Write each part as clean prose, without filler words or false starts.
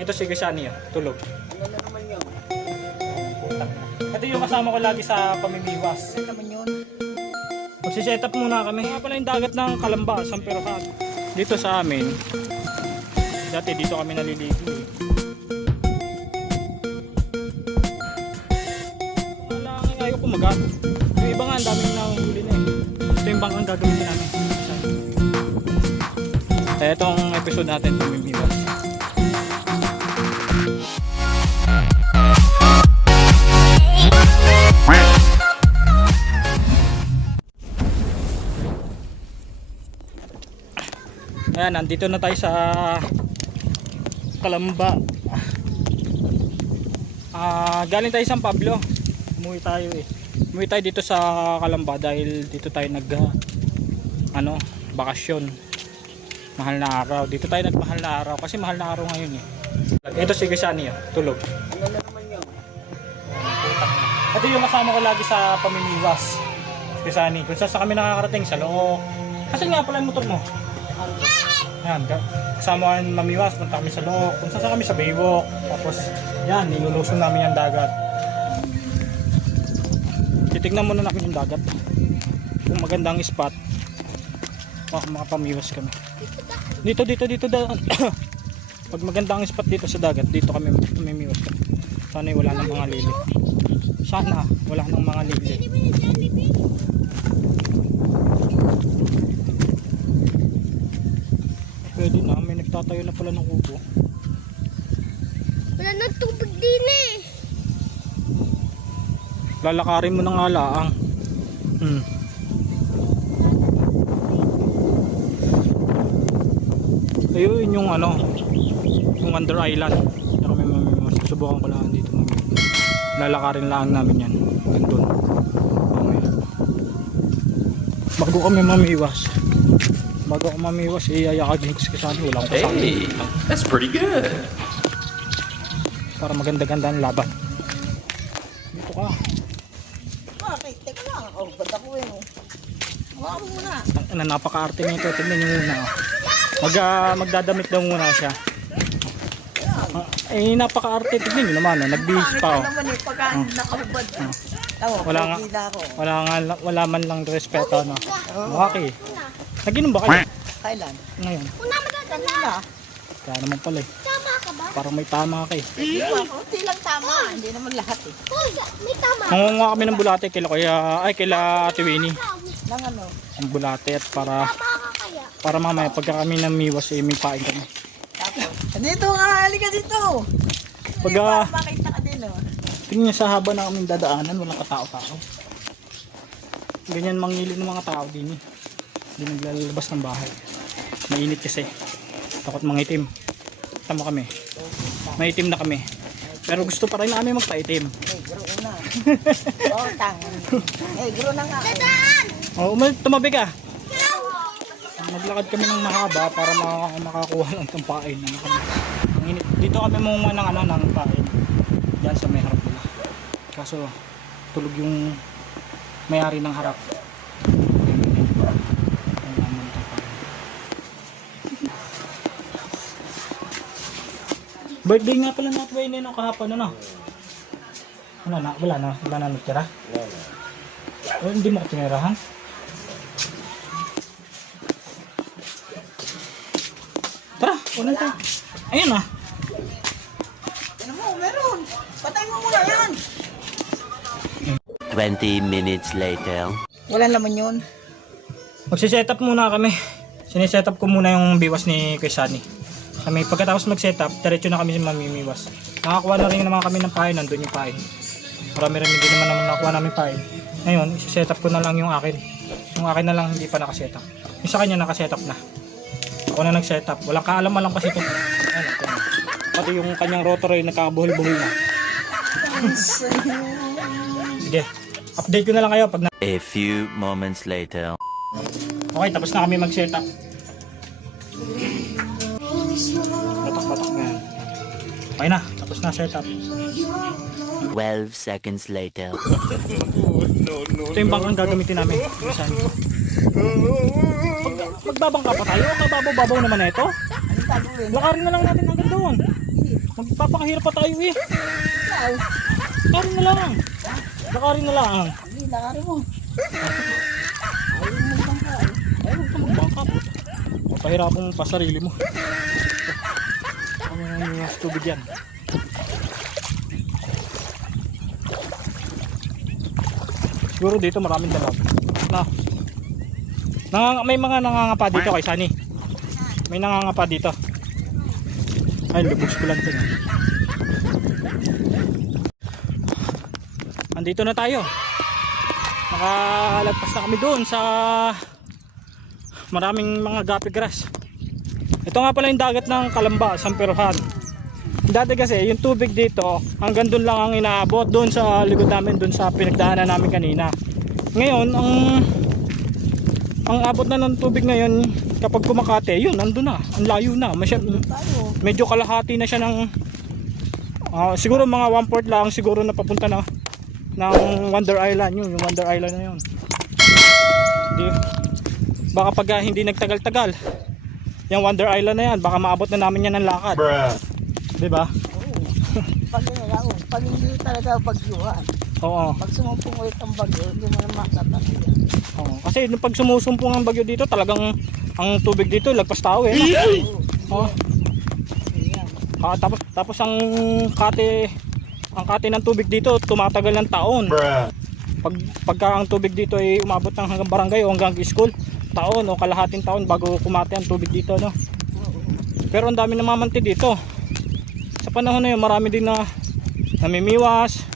Ito si Gashani, tulog. Ano na naman yun? Ito yung kasama ko lagi sa pamimiwas. Ano naman yun? Magsiset up muna kami. Nga pala yung dagat ng Calamba, San Perocan. Dito sa amin, dati dito kami naliligo eh. Wala nga ngayon kumagat. Yung iba nga ang daming nahuli na eh. Ito yung bangkang gagawin namin. Kaya itong episode natin pamimiwas. Ayan, nandito na tayo sa Calamba. Galing tayo sa San Pablo. Umuwi tayo dito sa Calamba dahil dito tayo bakasyon. Mahal na araw. Dito tayo nagmahal na araw kasi mahal na araw ngayon eh. Ito si Gashani, tulog. Ano na naman yun? Ito yung kasama ko lagi sa pamimiwas. Gashani, kung saan kami nakakarating sa loob. Kasi nga pala yung motor mo. Yan, kasama ang mamiwas, punta kami sa loob, kung saan kami sa Baywalk, tapos yan, nilulusong namin yung dagat. Titignan muna namin yung dagat kung magandang spot, makapamiwas kami dito pag magandang spot dito sa dagat, dito kami mamimiwas kami. Sana wala nang mga lili, sana wala nang mga lili. Pwede na, may nagtatayo na pala ng kubo. Wala nang tubig din eh. Lalakarin mo ng alaang. Ayun yung yung under island. Kami susubukan ko lang dito. Lalakarin lang namin yan. Gandun. Bago kami mamiwas. Bago ako mamiwas, iyayakagin ko sa wala akong kasama. Hey, that's pretty good. Para maganda-ganda ang laban. Dito ka. Bakit? Teka lang. Banda ko eh. Hawakan mo muna. Napaka-arte nito. Tignan nyo muna. Magdadamit daw muna siya. Napaka-arte. Tignan nyo naman. Nagbihis pa. Pangit naman eh. Pagka nakahubad. Wala man lang respeto. Okay. Naginom ba kayo? Kailan? Ngayon. Una madadala. Kanina. Kaya naman pala eh. Tama ka ba? Parang may tama ka eh. Hindi ko. Kunti lang tama. Hindi naman lahat eh. Hoy, may tama. Nangunga kami ng bulate kila Ate Winnie. Nang ano? Ang bulate at Tama ka kaya. para mamaya pagka kami namiwas may pain kami. Tapos. Dito nga. Halika dito. Makita ka din oh. Tingnan sa haba na kaming dadaanan, walang katao-tao. Ganyan mangili ng mga tao din eh. Hindi naglalabas ng bahay. Mainit kasi. Takot mangitim. Tama kami. Maitim na kami. Pero gusto pa rin namin magpaitim. Gro na. Tangan. Gro na nga. Tumabi ka. Naglakad kami ng mahaba para makakuha lang ng pain. Dito kami munga ng pain. Diyan sa may harap nila. Kaso tulog yung may-ari ng harap. Birthday nga pala na Wayne nung kahapon wala na natira? Hindi mo tinirahan? Tara, wala tayo. Ayun Ano mo, meron. Patay mo muna yan. 20 minutes later. Wala naman yun. Magsiset up muna kami. Siniset up ko muna yung biwas ni Kuysani. Pagkatapos mag-set up, diretso na kami sa mamimiwas. Nakakuha na rin naman kami ng pain, nandun yung pain. Marami din naman nakuha namin pain. Ngayon, isi-set up ko na lang yung akin. Yung akin na lang hindi pa nakaset up. Yung sa kanya nakaset up na. Ako na nag-set up. Walang kaalam-alam kasi ito. Pati yung kanyang rotor ay nakakabuhol-buhol na. Sige, update ko na lang kayo pag A few moments later. Okay, tapos na kami mag-set up. Batak-batak na yan. Okay na, tapos na set up. 12 seconds later. Ito yung bangkang gagamitin namin. Magbabangka pa tayo. Mababaw-babaw naman na ito. Lakarin na lang natin hanggang doon. Magpapakahirap pa tayo eh. Lakarin na lang. Lakarin na lang. Hindi, lakarin mo. Huwag ka magbangka. Papahirapan mo pa sarili mo. Ano yung tubig yan? Siguro dito maraming dalag. May mga nangangapa dito kay Sunny. May nangangapa dito. Ay, lubos ko lang ito. Andito na tayo. Nakalagpas na kami doon sa maraming mga gapi grass. Ito nga pala yung dagat ng Calamba, Samperohan. Dati kasi yung tubig dito hanggang doon lang ang inaabot, doon sa likod namin, doon sa pinagdaanan namin kanina. Ngayon ang abot na ng tubig ngayon kapag kumakate, yun, nandun na, ang layo na. Medyo kalahati na siya ng siguro mga 1/4 lang siguro na papunta na ng Wonder Island. Yun, yung Wonder Island na yun. Baka pag hindi nagtagal-tagal yung Wonder Island na yan, baka maabot na namin yan ng lakad. Diba? Pag hindi talaga bagyuhan. Oo. Pag sumumpong ulit ang bagyo, hindi mo na makatalaga. Oo. Kasi nung pag sumusumpong ang bagyo dito, talagang ang tubig dito lagpas tao eh. Oo. Tapos ang kate ng tubig dito tumatagal ng taon. Pagka ang tubig dito ay umabot ng hanggang barangay o hanggang school, taon o kalahating taon bago kumate ang tubig dito, no? Pero ang dami namamanti dito. Sa panahon na yun, marami din na namimiwas.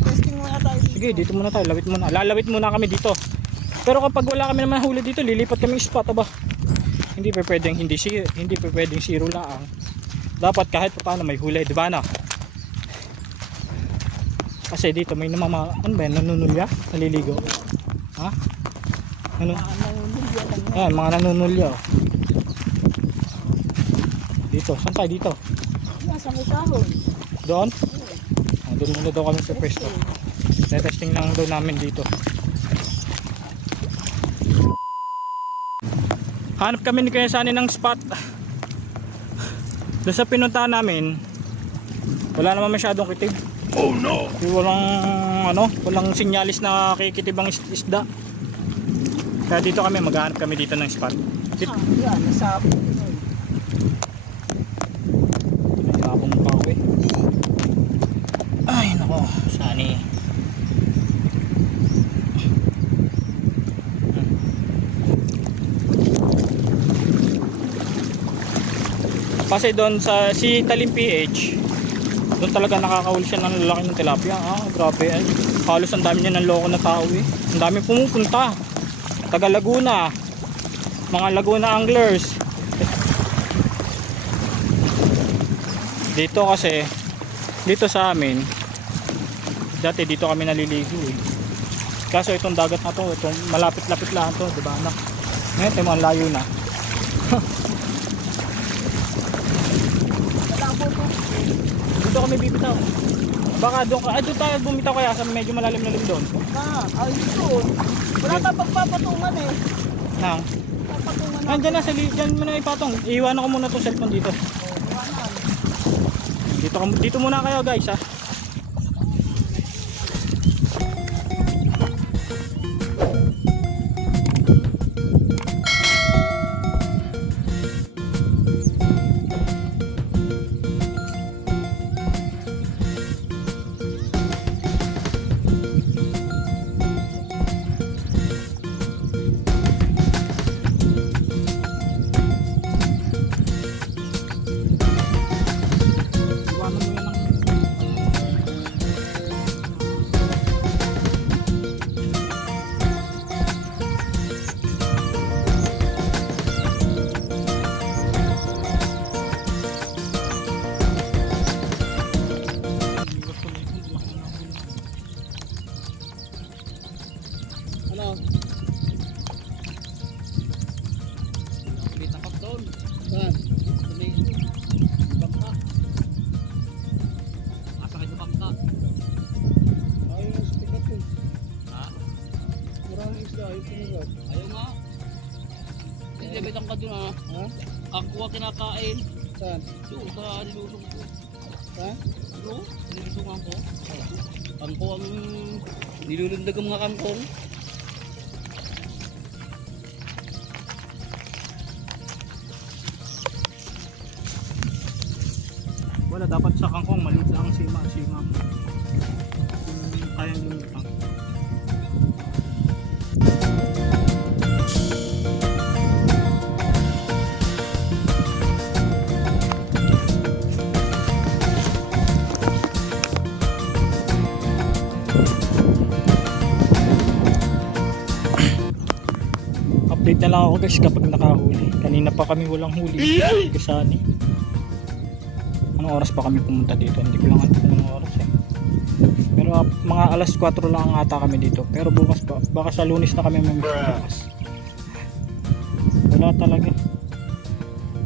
Testing muna tayo dito. Sige, dito muna tayo, lawit muna. Lalawit muna kami dito. Pero kapag wala kami naman huli dito, lilipat kami spot, aba. Hindi pa pwedeng hindi pa pwedeng zero lang. Dapat kahit paano may huli, di ba na? Kasi dito may ano ba yan, nanunulya, naliligo. Ha? Ano? Yan, mga nanunulya. Dito, saan tayo dito? Nasa may kahon. Doon? Doon muna daw kami sa pwesto. Testing lang daw namin dito. Hanap kami ni Kuya Sunny ng spot. Doon sa pinuntahan namin, wala naman masyadong kitib. Oh no! Walang sinyalis na kikitib ang isda. Kaya dito kami, maghahanap kami dito ng spot. Yan, nasa Nakapong pa ako eh. Ay nako, Sunny. Kasi doon sa si Talim PH, doon talaga nakakahuli siya ng lalaki ng tilapia. Grabe ay. Halos ang dami niya ng loko na tao eh. Ang dami pumupunta. Taga Laguna. Mga Laguna anglers. Dito kasi, dito sa amin, dati dito kami naliligo eh. Kaso itong dagat na to, itong malapit-lapit lang to, diba anak? Ngayon tayo mga layo na. Dito kami bibitaw. Baka doon tayo bumitaw kaya sa medyo malalim-lalim doon. ay doon. Wala ka pagpapatungan eh. Nang? Papatungan na. Nandiyan na, dyan mo na ipatong. Iiwanan ko muna itong cellphone dito. Dito muna kayo guys ha. Bitang ka doon ha? Ako kinakain. Saan? Doon sa nilusong ko. Dito kangkong. Kangkong ang nilulundag ang mga kangkong. Wala, dapat sa kangkong maliit lang sima. Kayang lumutang. Update na lang ako guys kapag nakahuli. Kanina pa kami walang huli. Kasani. Anong oras pa kami pumunta dito? Hindi ko lang alam kung anong oras eh. Pero mga alas 4 lang ata kami dito. Pero bukas pa, baka sa Lunes na kami may bukas. Wala talaga.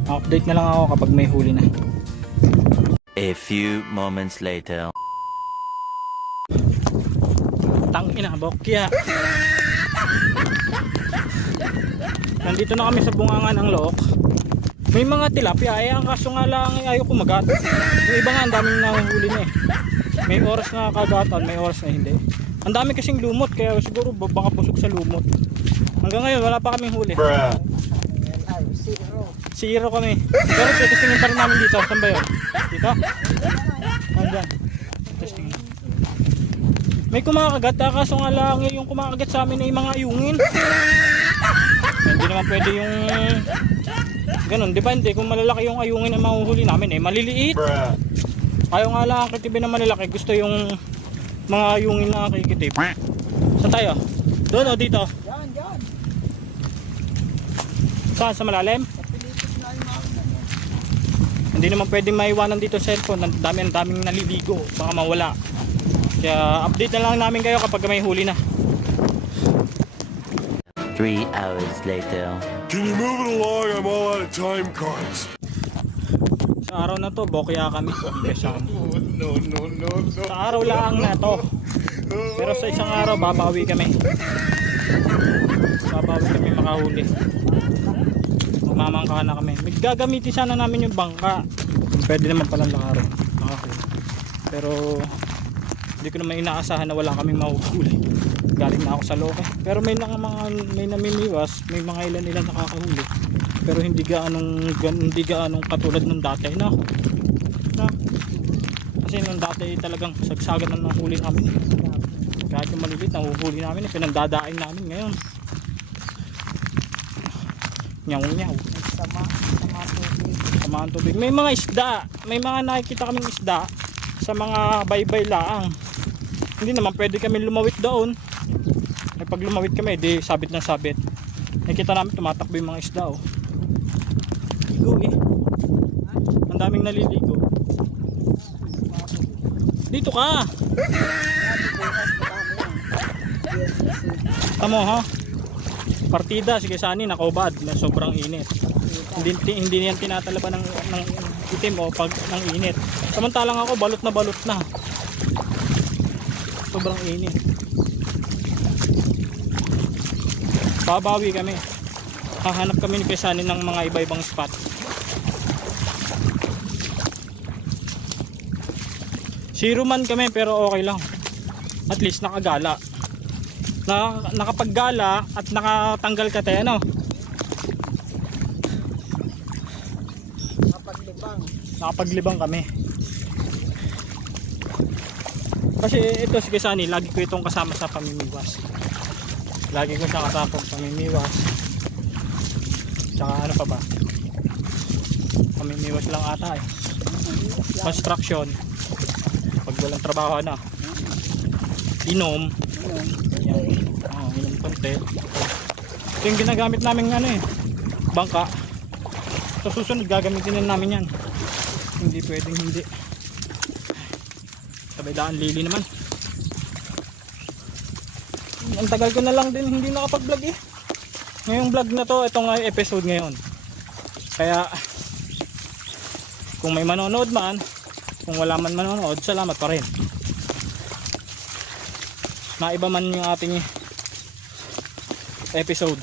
Update na lang ako kapag may huli na. A few moments later. Tangina, bokya. Nandito na kami sa bungangan ng Look. May mga tilapia ang kaso nga lang ayaw kumagat. Yung iba nga ang daming nahuhuli na eh. May oras na kagatan, may oras na hindi. Ang dami kasing lumot kaya siguro baka busog sa lumot. Hanggang ngayon wala pa kaming huli. Zero kami. Pero testingin pa rin namin dito. Saan ba yun? Dito? Andyan. Testingin. May kumakagat kaso nga lang yung kumakagat sa amin ay mga ayungin. Hindi naman pwede yung ganun, depende kung malalaki yung ayungin na mahuhuli namin eh maliliit. Ayaw nga lang kitibin na malalaki, gusto yung mga ayungin na kikitip. Saan tayo? Doon o dito? Yan. Saan? Sa malalim? Hindi naman pwedeng maiwanan dito sa cellphone, ang daming naliligo, baka mawala. Kaya update na lang namin kayo kapag may huli na. 3 hours later. Can you move it along? I'm all out of time cards. Sa araw na to, bokya kami. Sa araw lang na to. Pero sa isang araw, babawi kami. Babawi kami makahuli. Mamangka na kami. Gagamitin sana namin yung bangka. Pwede naman palang lakaro. Makahuli. Pero hindi ko naman inaasahan na wala kaming mahuhuli. Galing na ako sa Loke. Pero may namimiwas, may mga ilan nakakahuli. Pero hindi gaanong katulad nung dati na. Kasi nung dati talagang sagsagan ng huli namin. Kahit yung maliliit nahuhuli namin, pinandadain namin ngayon. Nyaw. Sama ang tubig. May mga isda, may mga nakikita kaming isda sa mga baybay laang. Hindi naman pwede kami lumawit doon. Ay pag lumawit kami, di sabit na sabit. Nakita namin tumatakbo yung mga isda oh. Ligo eh. Ang daming naliligo. Dito ka. Tamo ha. Partida si Kesani nakaubad na sobrang init. Hindi niyan tinatalaban ng itim o pag ng init. Samantalang ako balot na. Sobrang init. Babawi kami. Hahanap kami ni Kesani ng mga iba-ibang spot. Zero man kami pero okay lang. At least nakagala. Nakapaggala at nakatanggal ka tayo ano. Nakapaglibang kami. Kasi ito si Kesani, lagi ko itong kasama sa pamimiwas. Lagi ko siya kasama sa pamimiwas. Tsaka ano pa ba? Pamimiwas lang ata eh. Construction. Pag walang trabaho na. Inom. Yan. Inom konti. Ito yung ginagamit namin ano eh. Bangka. Sa susunod gagamitin na namin yan. Hindi pwedeng hindi. Sabay daan lili naman. Ang tagal ko na lang din hindi nakapag-vlog eh. Ngayong vlog na to, ito nga yung episode ngayon. Kaya kung may manonood man, kung wala man manonood, salamat pa rin. Naiba man yung ating episode.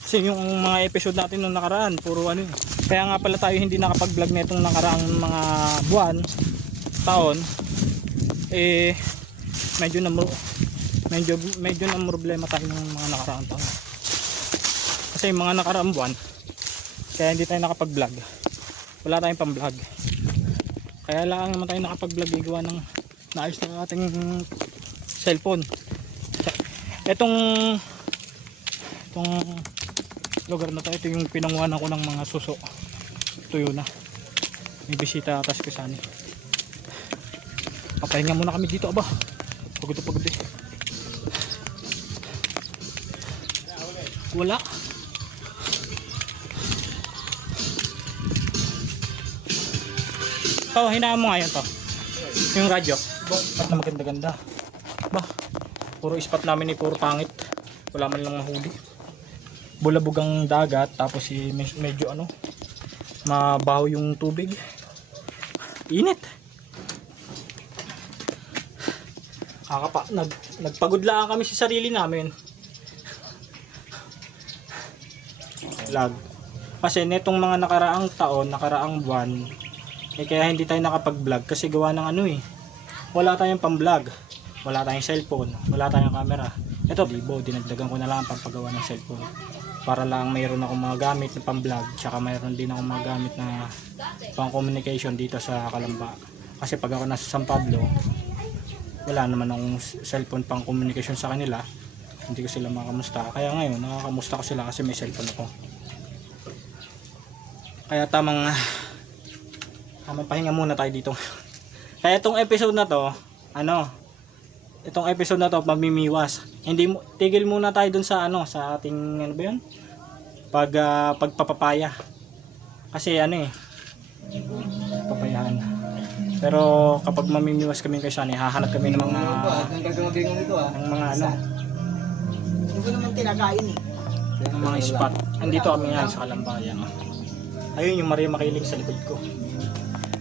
Kasi yung mga episode natin nung nakaraan, puro ano. Kaya nga pala tayo hindi nakapag-vlog na itong nakaraang mga buwan, taon. medyo na problema tayo ng mga nakaraang taon. Kasi yung mga nakaraang buwan, kaya hindi tayo nakapag-vlog. Wala tayong pang-vlog. Kaya lang naman tayo nakapag-vlog gawa ng naayos na ating cellphone. Itong lugar na to, ito yung pinanguhanan ko ng mga suso. Tuyo na. May bisita atas ko saan. Papahinga muna kami dito, aba. Pagod eh. Wala. Ito, hinaan mo ngayon to. Yung radyo. Ba't na maganda-ganda. Ba, puro ispat namin ni puro pangit. Wala man lang mahuli. Bulabog ang dagat, tapos medyo mabaho yung tubig. Init. Nagpagod lang kami sa sarili namin. Lag. Kasi netong mga nakaraang taon, nakaraang buwan, kaya hindi tayo nakapag-vlog kasi gawa ng wala tayong pang-vlog, wala tayong cellphone, wala tayong camera. Ito, dinagdagan ko na lang ang pagpagawa ng cellphone para lang mayroon akong mga gamit na pang-vlog, tsaka mayroon din akong mga gamit na pang-communication dito sa Kalamba. Kasi pag ako nasa San Pablo, wala naman akong cellphone pang-communication sa kanila, hindi ko sila makamusta. Kaya ngayon, nakakamusta ko sila kasi may cellphone ako. Kaya tamang pahinga muna tayo dito. Kaya itong episode na to, mamimiwas. Tigil muna tayo dun sa sa ating pagpapapaya. Kasi papayahan. Pero kapag mamimiwas kami kay Shani, hahanap kami ng mga Hindi ko naman tinagayin ng mga spot. Andito kami yan sa Kalambayan. Ayun yung Maria Makiling sa likod ko.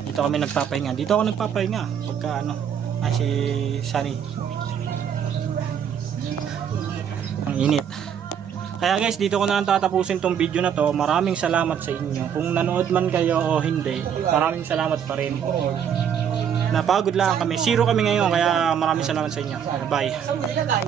Dito kami nagpapahinga. Dito ako nagpapahinga pagka si Shani. Ang init. Kaya guys, dito ko na lang tatapusin tong video na to. Maraming salamat sa inyo. Kung nanood man kayo o hindi, maraming salamat pa rin. Napagod lang kami. 0 kami ngayon, kaya maraming salamat sa inyo. Bye. Saan mo nilagay?